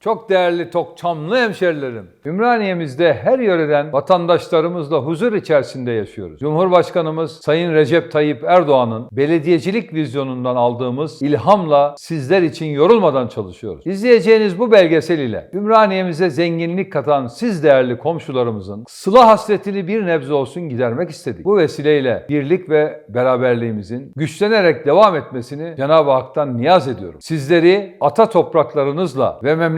Çok değerli Tokçamlı hemşerilerim. Ümraniye'mizde her yöreden vatandaşlarımızla huzur içerisinde yaşıyoruz. Cumhurbaşkanımız Sayın Recep Tayyip Erdoğan'ın belediyecilik vizyonundan aldığımız ilhamla sizler için yorulmadan çalışıyoruz. İzleyeceğiniz bu belgesel ile Ümraniye'mize zenginlik katan siz değerli komşularımızın sıla hasretini bir nebze olsun gidermek istedik. Bu vesileyle birlik ve beraberliğimizin güçlenerek devam etmesini Cenab-ı Hak'tan niyaz ediyorum. Sizleri ata topraklarınızla ve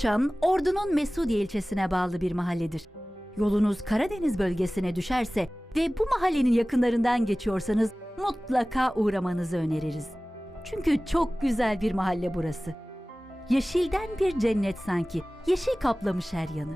Topçam, Ordu'nun Mesudiye ilçesine bağlı bir mahalledir. Yolunuz Karadeniz bölgesine düşerse ve bu mahallenin yakınlarından geçiyorsanız mutlaka uğramanızı öneririz. Çünkü çok güzel bir mahalle burası. Yeşilden bir cennet sanki. Yeşil kaplamış her yanı.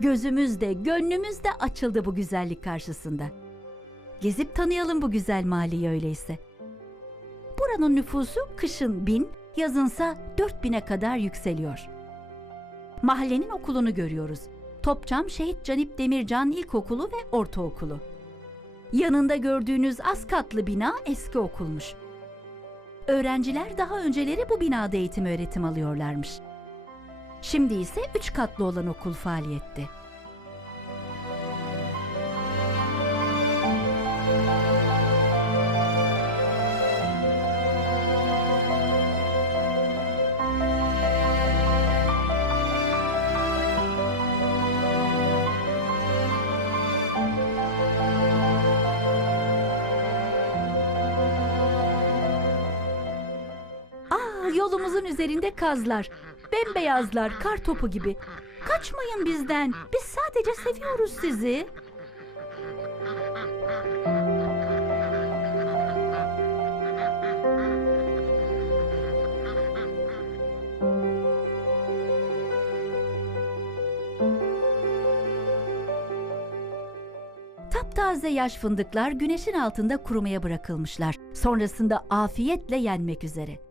Gözümüz de gönlümüz de açıldı bu güzellik karşısında. Gezip tanıyalım bu güzel mahalleyi öyleyse. Buranın nüfusu kışın bin, yazınsa dört bine kadar yükseliyor. Mahallenin okulunu görüyoruz. Topçam Şehit Canip Demircan İlkokulu ve Ortaokulu. Yanında gördüğünüz az katlı bina eski okulmuş. Öğrenciler daha önceleri bu binada eğitim öğretim alıyorlarmış. Şimdi ise üç katlı olan okul faaliyette. Yolumuzun üzerinde kazlar. Bembeyazlar, kar topu gibi. Kaçmayın bizden. Biz sadece seviyoruz sizi. Taptaze yaş fındıklar güneşin altında kurumaya bırakılmışlar. Sonrasında afiyetle yenmek üzere.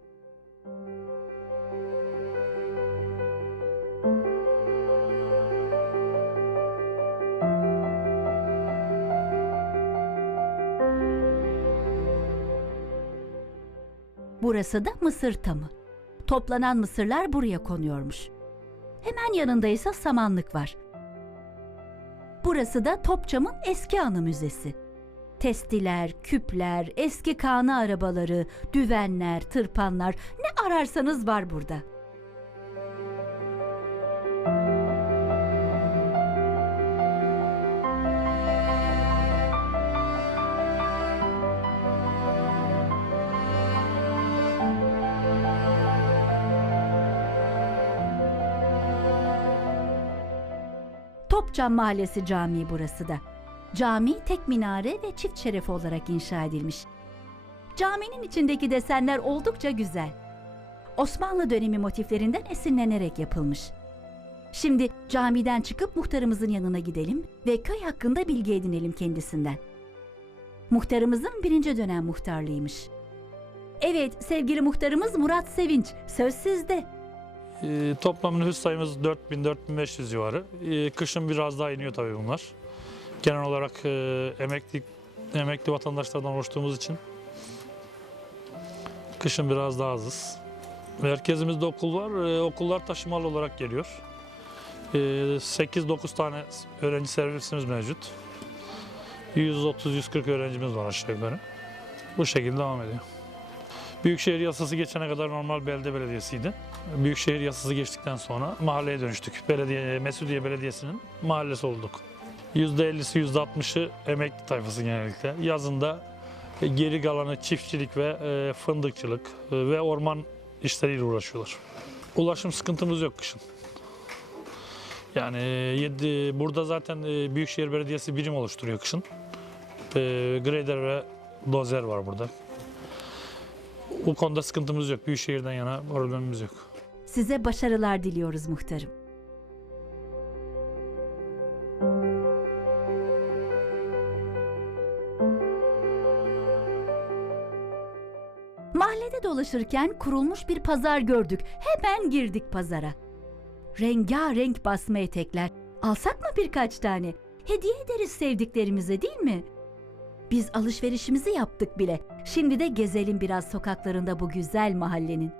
Burası da mısır tamı. Toplanan mısırlar buraya konuyormuş. Hemen yanında ise samanlık var. Burası da Topçam'ın eski anı müzesi. Testiler, küpler, eski kanı arabaları, düvenler, tırpanlar ne ararsanız var burada. Topçam Mahallesi Camii burası da. Cami tek minare ve çift şeref olarak inşa edilmiş. Caminin içindeki desenler oldukça güzel. Osmanlı dönemi motiflerinden esinlenerek yapılmış. Şimdi camiden çıkıp muhtarımızın yanına gidelim ve köy hakkında bilgi edinelim kendisinden. Muhtarımızın birinci dönem muhtarlığıymış. Evet sevgili muhtarımız Murat Sevinç, söz sizde. Ee, toplam nüfus sayımız 4000-4500 civarı. Ee, kışın biraz daha iniyor tabii bunlar. Genel olarak e, emekli emekli vatandaşlardan oluştuğumuz için kışın biraz daha azız. Merkezimizde okul var. Ee, okullar taşımalı olarak geliyor. Ee, 8-9 tane öğrenci servisimiz mevcut. 130-140 öğrencimiz var aşağı yukarı. Bu şekilde devam ediyor. Büyükşehir yasası geçene kadar normal belde belediyesiydi. Büyükşehir yasası geçtikten sonra mahalleye dönüştük. Belediye, Mesudiye Belediyesi'nin mahallesi olduk. %50'si %60'ı emekli tayfası genellikle. Yazında e, geri kalanı çiftçilik ve e, fındıkçılık e, ve orman işleriyle uğraşıyorlar. Ulaşım sıkıntımız yok kışın. Yani e, yedi, burada zaten Büyükşehir Belediyesi birim oluşturuyor kışın. Grader ve dozer var burada. Bu konuda sıkıntımız yok. Büyükşehir'den yana problemimiz yok. Size başarılar diliyoruz muhtarım. Mahallede dolaşırken kurulmuş bir pazar gördük. Hemen girdik pazara. Rengarenk basma etekler. Alsak mı birkaç tane? Hediye ederiz sevdiklerimize değil mi? Biz alışverişimizi yaptık bile. Şimdi de gezelim biraz sokaklarında bu güzel mahallenin.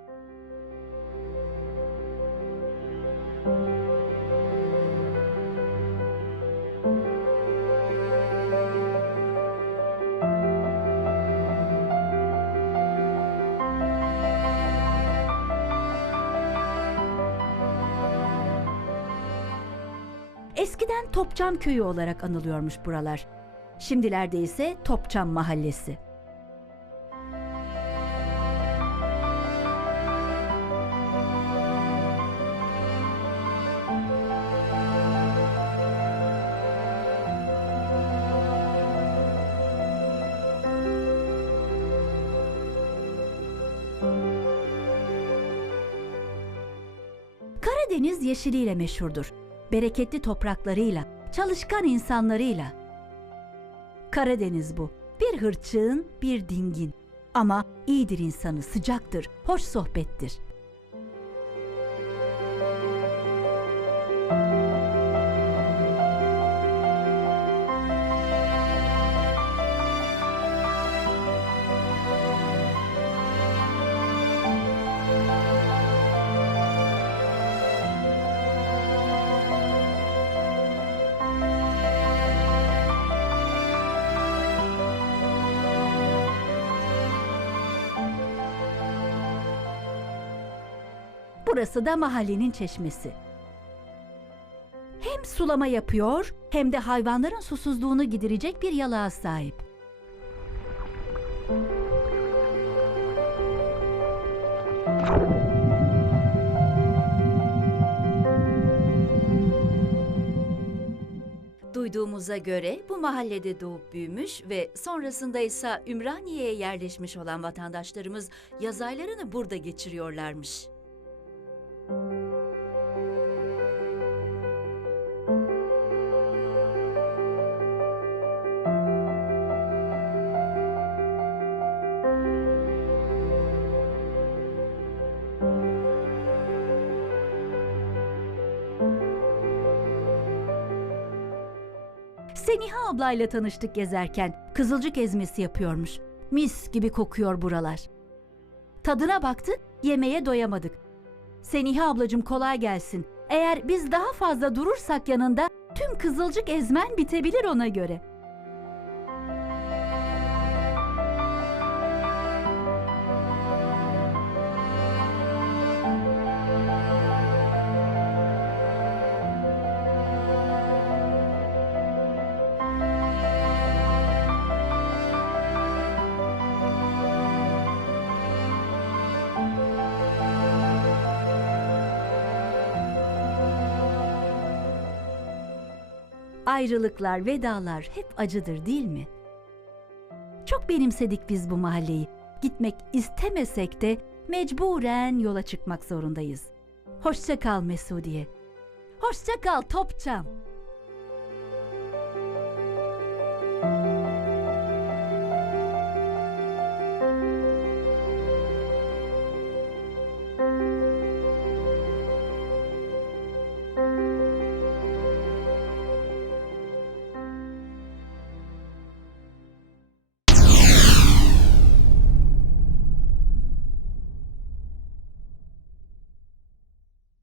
Eskiden Topçam Köyü olarak anılıyormuş buralar. Şimdilerde ise Topçam Mahallesi. Karadeniz yeşiliyle meşhurdur. Bereketli topraklarıyla, çalışkan insanlarıyla. Karadeniz bu. Bir hırçın, bir dingin. Ama iyidir insanı, sıcaktır, hoş sohbettir. Burası da mahallenin çeşmesi. Hem sulama yapıyor hem de hayvanların susuzluğunu giderecek bir yalağa sahip. Duyduğumuza göre bu mahallede doğup büyümüş ve sonrasında ise Ümraniye'ye yerleşmiş olan vatandaşlarımız yaz aylarını burada geçiriyorlarmış. Seniha ablayla tanıştık gezerken kızılcık ezmesi yapıyormuş. Mis gibi kokuyor buralar. Tadına baktık, yemeğe doyamadık. Seniha ablacım kolay gelsin. Eğer biz daha fazla durursak yanında tüm kızılcık ezmen bitebilir ona göre. Ayrılıklar, vedalar hep acıdır değil mi? Çok benimsedik biz bu mahalleyi. Gitmek istemesek de mecburen yola çıkmak zorundayız. Hoşça kal Mesudiye. Hoşça kal Topçam.